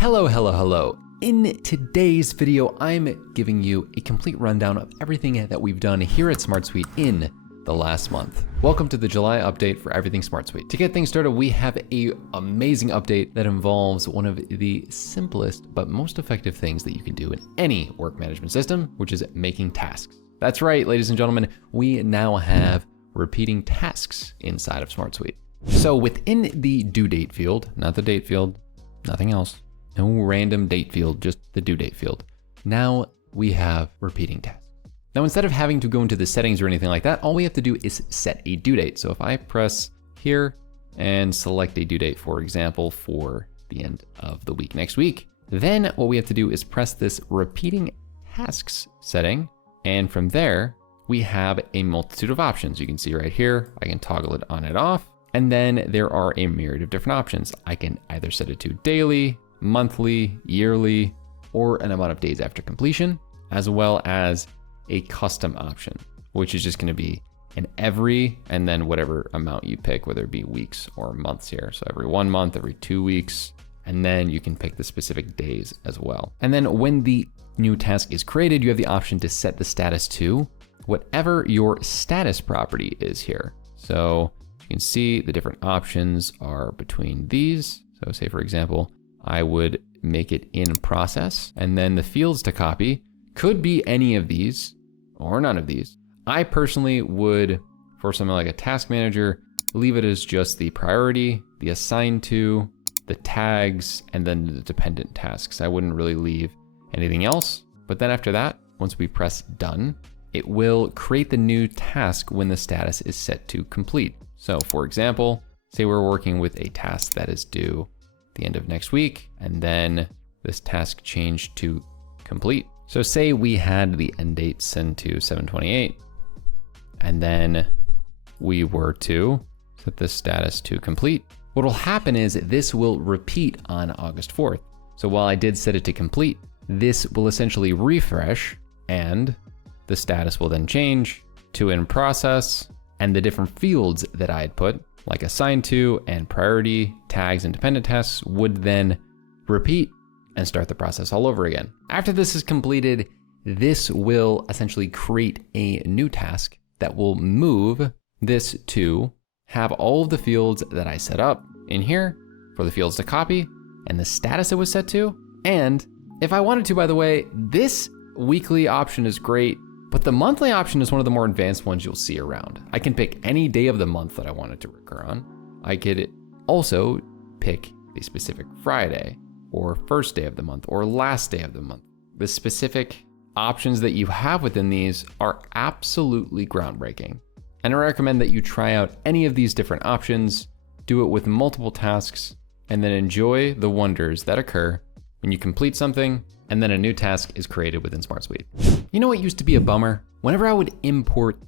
Hello, hello, hello. In today's video, I'm giving you a complete rundown of everything that we've done here at SmartSuite in the last month. Welcome to the July update for everything SmartSuite. To get things started, we have an amazing update that involves one of the simplest but most effective things that you can do in any work management system, which is making tasks. That's right, ladies and gentlemen, we now have repeating tasks inside of SmartSuite. So within the due date field, not the date field, nothing else, no random date field, just the due date field. Now we have repeating tasks. Now, instead of having to go into the settings or anything like that, all we have to do is set a due date. So if I press here and select a due date, for example, for the end of the week next week, then what we have to do is press this repeating tasks setting. And from there, we have a multitude of options. You can see right here, I can toggle it on and off. And then there are a myriad of different options. I can either set it to daily, monthly, yearly, or an amount of days after completion, as well as a custom option, which is just gonna be an every, and then whatever amount you pick, whether it be weeks or months here. So every 1 month, every 2 weeks, and then you can pick the specific days as well. And then when the new task is created, you have the option to set the status to whatever your status property is here. So you can see the different options are between these. So say for example, I would make it in process, and then the fields to copy could be any of these or none of these. I personally would, for something like a task manager, leave it as just the priority, the assigned to, the tags, and then the dependent tasks. I wouldn't really leave anything else. But then after that, once we press done, it will create the new task when the status is set to complete. So for example, say we're working with a task that is due the end of next week, and then this task changed to complete. So say we had the end date set to 7/28, and then we were to set the status to complete. What will happen is this will repeat on August 4th. So while I did set it to complete, this will essentially refresh, and the status will then change to in process, and the different fields that I had put, like assigned to and priority, tags, and dependent tasks, would then repeat and start the process all over again. After this is completed, this will essentially create a new task that will move this to have all of the fields that I set up in here for the fields to copy and the status it was set to. And if I wanted to, by the way, this weekly option is great, but the monthly option is one of the more advanced ones you'll see around. I can pick any day of the month that I wanted to recur on. I could also pick a specific Friday, or first day of the month, or last day of the month. The specific options that you have within these are absolutely groundbreaking. And I recommend that you try out any of these different options, do it with multiple tasks, and then enjoy the wonders that occur when you complete something and then a new task is created within SmartSuite. You know what used to be a bummer? Whenever I would import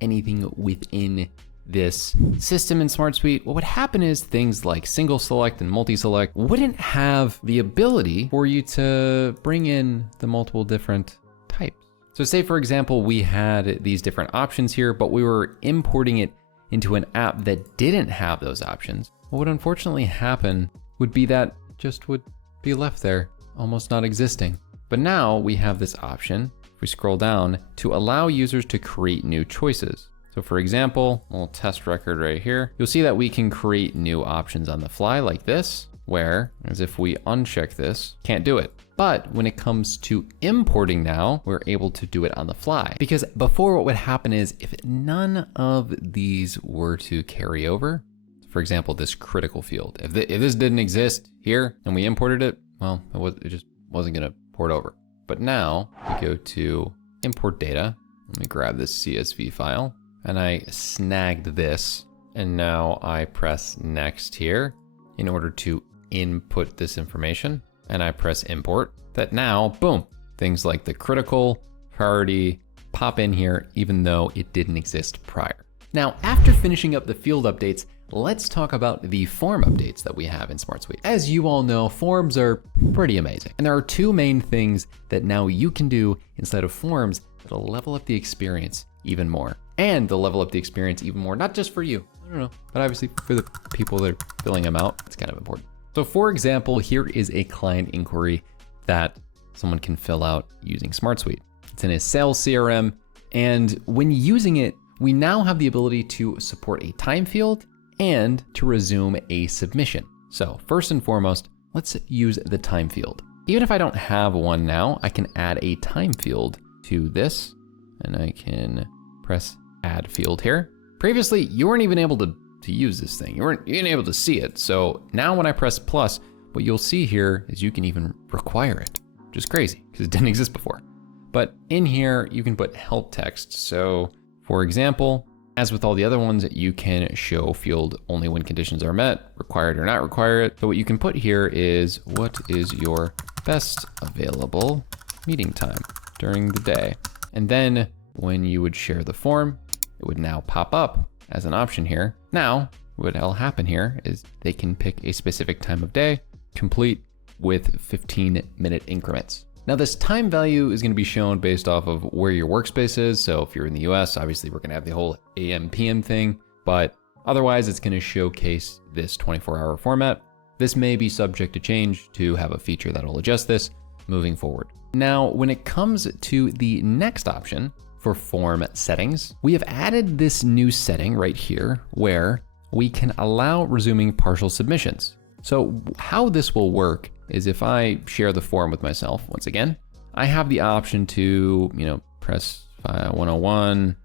anything within this system in SmartSuite, what would happen is things like single select and multi-select wouldn't have the ability for you to bring in the multiple different types. So say for example, we had these different options here, but we were importing it into an app that didn't have those options. What would unfortunately happen would be that just would be left there, almost not existing. But now we have this option, if we scroll down, to allow users to create new choices. So for example, a little test record right here, you'll see that we can create new options on the fly like this, where as if we uncheck this, can't do it. But when it comes to importing now, we're able to do it on the fly. Because before, what would happen is if none of these were to carry over, for example, this critical field, if this didn't exist here and we imported it, well, it just wasn't gonna port over. But now we go to import data. Let me grab this CSV file, and I snagged this. And now I press next here in order to input this information. And I press import. That now, boom, things like the critical, priority pop in here, even though it didn't exist prior. Now, after finishing up the field updates, let's talk about the form updates that we have in SmartSuite. As you all know, forms are pretty amazing. And there are two main things that now you can do inside of forms that'll level up the experience even more. And they'll level up the experience even more, not just for you, I don't know, but obviously for the people that are filling them out, it's kind of important. So for example, here is a client inquiry that someone can fill out using SmartSuite. It's in a sales CRM. And when using it, we now have the ability to support a time field and to resume a submission. So first and foremost, let's use the time field. Even if I don't have one now, I can add a time field to this, and I can press add field here. Previously, you weren't even able to use this thing. You weren't even able to see it. So now when I press plus, what you'll see here is you can even require it, which is crazy because it didn't exist before. But in here, you can put help text. So for example, as with all the other ones, you can show field only when conditions are met, required or not require it. So what you can put here is, what is your best available meeting time during the day? And then when you would share the form, it would now pop up as an option here. Now, what'll happen here is they can pick a specific time of day, complete with 15-minute increments. Now this time value is gonna be shown based off of where your workspace is. So if you're in the US, obviously we're gonna have the whole AM, PM thing, but otherwise it's gonna showcase this 24-hour format. This may be subject to change to have a feature that'll adjust this moving forward. Now, when it comes to the next option for form settings, we have added this new setting right here where we can allow resuming partial submissions. So how this will work is if I share the form with myself, once again, I have the option to, press 101,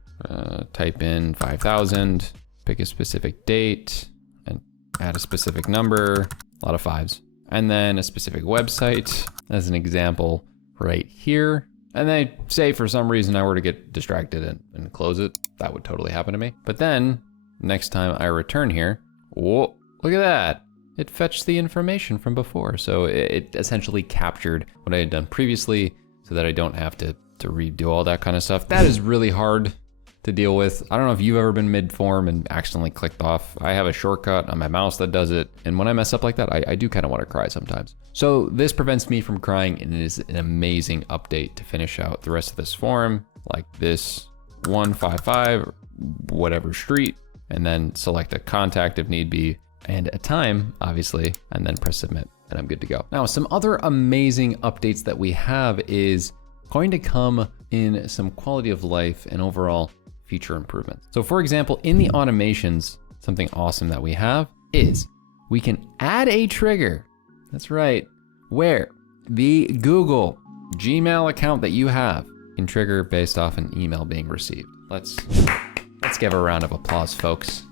type in 5,000, pick a specific date and add a specific number, a lot of fives, and then a specific website as an example right here. And then say for some reason I were to get distracted and close it, that would totally happen to me. But then next time I return here, whoa, look at that. It fetched the information from before. So it essentially captured what I had done previously so that I don't have to redo all that kind of stuff. That is really hard to deal with. I don't know if you've ever been mid-form and accidentally clicked off. I have a shortcut on my mouse that does it. And when I mess up like that, I do kind of want to cry sometimes. So this prevents me from crying, and it is an amazing update to finish out the rest of this form, like this 155, whatever street, and then select a contact if need be, and a time, obviously, and then press submit, and I'm good to go. Now, some other amazing updates that we have is going to come in some quality of life and overall feature improvements. So for example, in the automations, something awesome that we have is we can add a trigger. That's right, where the Google Gmail account that you have can trigger based off an email being received. Let's give a round of applause, folks.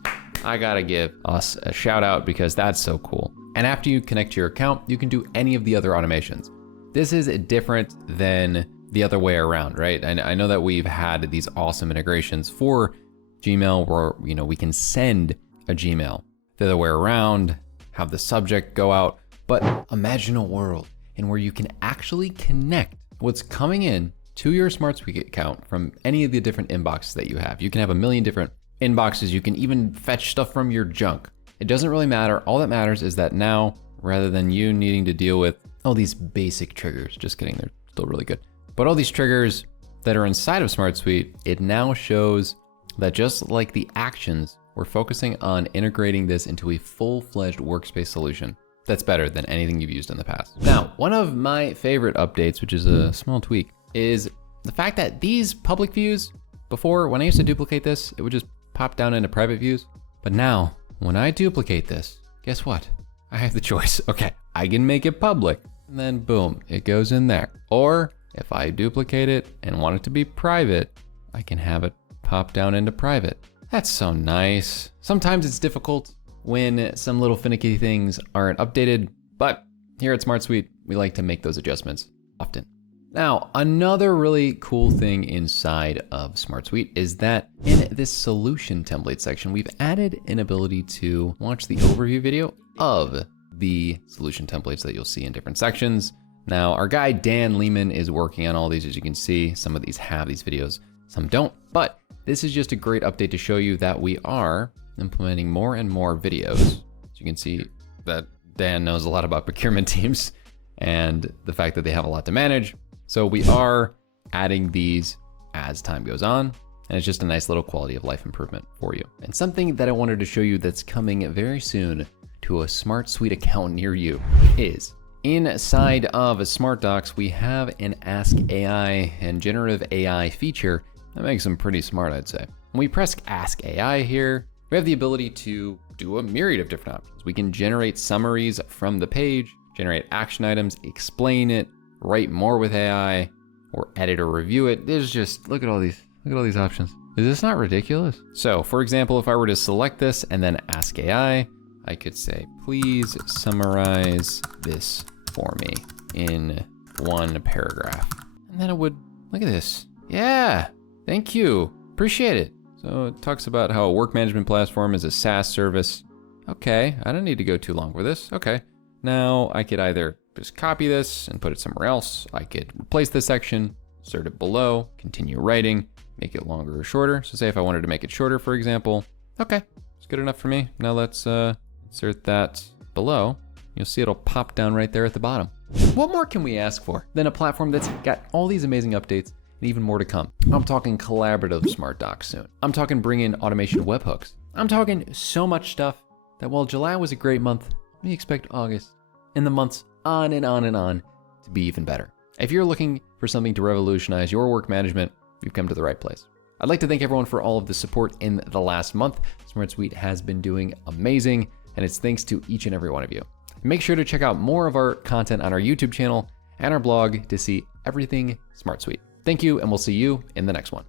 I gotta give us a shout out because that's so cool. And after you connect to your account, you can do any of the other automations. This is different than the other way around, right? And I know that we've had these awesome integrations for Gmail where, we can send a Gmail. The other way around, have the subject go out. But imagine a world in where you can actually connect what's coming in to your SmartSuite account from any of the different inboxes that you have. You can have a million different inboxes. You can even fetch stuff from your junk. It doesn't really matter. All that matters is that now, rather than you needing to deal with all these basic triggers, just kidding, they're still really good. But all these triggers that are inside of SmartSuite, it now shows that just like the actions, we're focusing on integrating this into a full-fledged workspace solution that's better than anything you've used in the past. Now, one of my favorite updates, which is a small tweak, is the fact that these public views, before, when I used to duplicate this, it would just pop down into private views. But now, when I duplicate this, guess what? I have the choice. Okay, I can make it public, and then boom, it goes in there. Or if I duplicate it and want it to be private, I can have it pop down into private. That's so nice. Sometimes it's difficult when some little finicky things aren't updated, but here at SmartSuite, we like to make those adjustments often. Now, another really cool thing inside of SmartSuite is that in this solution template section, we've added an ability to watch the overview video of the solution templates that you'll see in different sections. Now, our guy, Dan Lehman, is working on all these. As you can see, some of these have these videos, some don't, but this is just a great update to show you that we are implementing more and more videos. As you can see that Dan knows a lot about procurement teams and the fact that they have a lot to manage. So we are adding these as time goes on, and it's just a nice little quality of life improvement for you. And something that I wanted to show you that's coming very soon to a SmartSuite account near you is inside of Smart Docs, we have an Ask AI and generative AI feature that makes them pretty smart, I'd say. When we press Ask AI here, we have the ability to do a myriad of different options. We can generate summaries from the page, generate action items, explain it, write more with AI, or edit or review it. There's just, look at all these options. Is this not ridiculous? So for example, if I were to select this and then Ask AI, I could say, please summarize this for me in one paragraph. And then it would, look at this. Yeah, thank you, appreciate it. So it talks about how a work management platform is a SaaS service. Okay, I don't need to go too long with this. Okay, now I could either just copy this and put it somewhere else. I could replace this section, insert it below, continue writing, make it longer or shorter. So say if I wanted to make it shorter, for example, okay, it's good enough for me. Now let's insert that below. You'll see it'll pop down right there at the bottom. What more can we ask for than a platform that's got all these amazing updates and even more to come? I'm talking collaborative Smart Docs soon. I'm talking bring in automation webhooks. I'm talking so much stuff that while July was a great month, we expect August and the months on and on and on to be even better. If you're looking for something to revolutionize your work management, you've come to the right place. I'd like to thank everyone for all of the support in the last month. SmartSuite has been doing amazing, and it's thanks to each and every one of you. Make sure to check out more of our content on our YouTube channel and our blog to see everything SmartSuite. Thank you, and we'll see you in the next one.